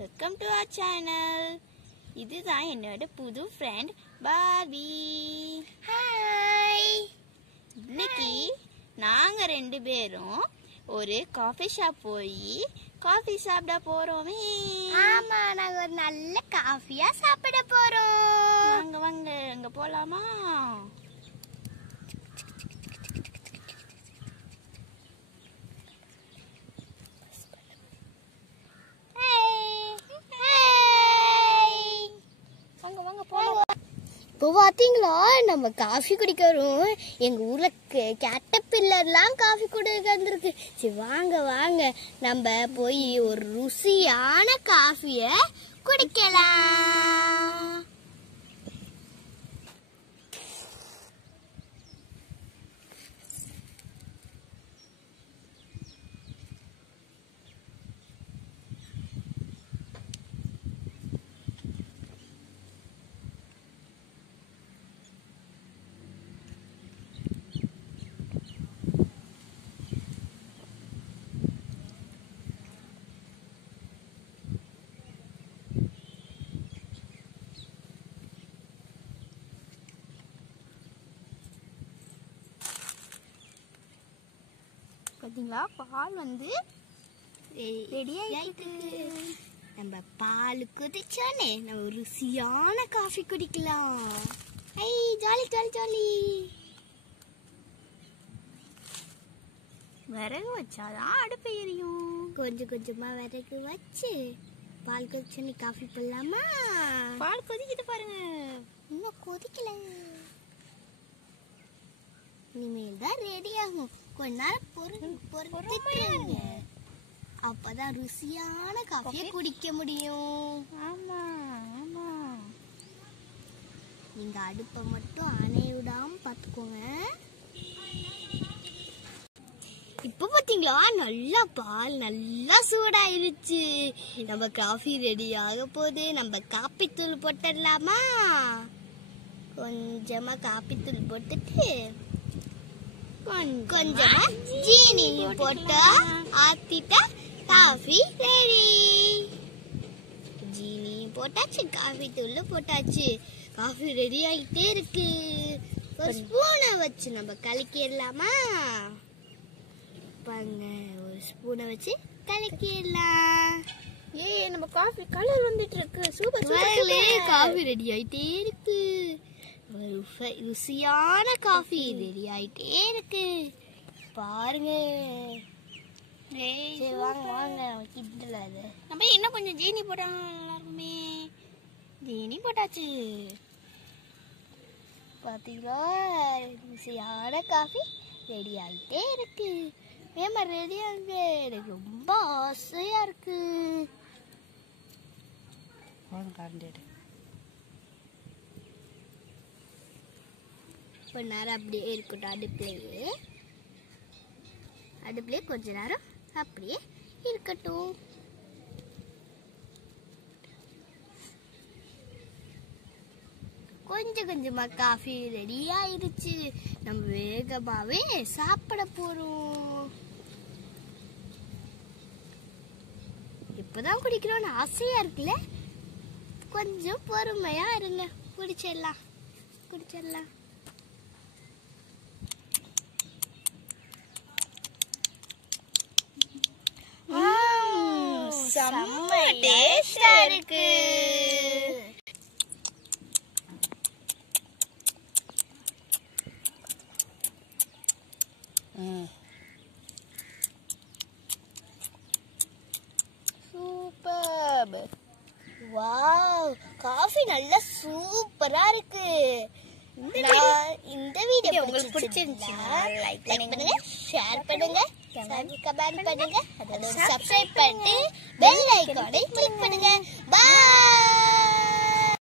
Welcome to our channel. இதுதான் என்னோட புது ஃப்ரெண்ட் பார்பி. ஹாய். இன்னைக்கு நாங்க ரெண்டு பேரும் ஒரு காஃபி ஷாப் போய் காஃபி சாப்பிட போறோமே. ஆமா, நாங்க ஒரு நல்ல காஃபியா சாப்பிட போறோம். வாங்க வாங்க அங்க போலாமா? இப்போ பாத்தீங்களா, நம்ம காஃபி குடிக்கிறோம். எங்க ஊர்ல கேட்டபில்லர்லாம் காஃபி குடிக்க வந்திருக்கு. சரி வாங்க வாங்க நம்ம போய் ஒரு ருசியான காஃபிய குடிக்கலாம். பாத்தீங்களா, பால் வந்து ரெடி ஆயிட்டு. நம்ம பால் குடிச்சோனே நம்ம ருசியான காஃபி குடிக்கலாம். ஐ ஜாலி ஜாலி ஜாலி. விறகு வச்சாதான் அடுப்பு எரியும். கொஞ்சம் கொஞ்சமா விறகு வச்சு பால் குடிச்சோனே காஃபி போடலாமா? பால் கொதிக்கிட்டு பாருங்க. இன்னும் கொதிக்கல, இனிமேல் தான் ரெடி ஆகும். கொஞ்ச நேரம் பொறுத்துங்க, அப்பதான் ருசியான காஃபியை குடிக்க முடியும். ஆமா ஆமா, நீங்க அடுப்பை மட்டும் அணைய விடாம பாத்துக்கோங்க. இப்ப பாத்தீங்களா, நல்லா பால் நல்லா சூடாயிருச்சு. நம்ம காஃபி ரெடி ஆக போகுது. நம்ம காப்பி தூள் போட்டுடலாமா? கொஞ்சமா காப்பி தூள் போட்டுட்டு கொஞ்சமா ஜீனி போட்டா ஆத்திட்டா காஃபி ரெடி. ஜீனி போட்டாச்சு, காஃபி தூள் போட்டாச்சு, காஃபி ரெடி ஆகிட்டே இருக்கு. ஒரு ஸ்பூனை வச்சு நம்ம கலக்கிடலாமா? பாருங்க, ஒரு ஸ்பூனை வச்சு கலக்கிடலாம். நம்ம காஃபி கலர் வந்துட்டு இருக்கு. சூப்பர், காஃபி ரெடி ஆயிட்டே இருக்கு. ருசியான காஃபி ரெடி ஆயிட்டே இருக்கு பாருங்க. வாங்க வாங்க கிண்டல. அது நம்ம இன்னும் கொஞ்சம் ஜீனி போட்டா நல்லா இருக்குமே. ஜீனி போட்டாச்சு. பாத்தீங்களா, ருசியான காஃபி ரெடி ஆயிட்டே இருக்கு. ஏமா ரெடி ஆகுது, எனக்கு ரொம்ப ஆசையா இருக்கு. கொஞ்ச நேரம் அப்படியே இருக்கட்டும். அடுப்புலயே கொஞ்ச நேரம் அப்படியே இருக்கட்டும். கொஞ்சம் கொஞ்சமா காஃபி ரெடி ஆயிடுச்சு. நம்ம வேகமாவே சாப்பிட போறோம். இப்பதான் குடிக்கிறோம்னு ஆசையா இருக்குல்ல, கொஞ்சம் பொறுமையா இருங்க. குடிச்சிடலாம். செம்ம டேஸ்டா இருக்கு. சூப்பர். வாவ், காஃபி நல்லா சூப்பரா இருக்கு. இந்த வீடியோ உங்களுக்கு பிடிச்சிருந்துச்சுன்னா லைக் பண்ணுங்க, ஷேர் பண்ணுங்க, கமெண்ட் பண்ணுங்க, அதோட சப்ஸ்கிரைப் பண்ணிட்டு பெல் ஐகானை கிளிக் பண்ணுங்க.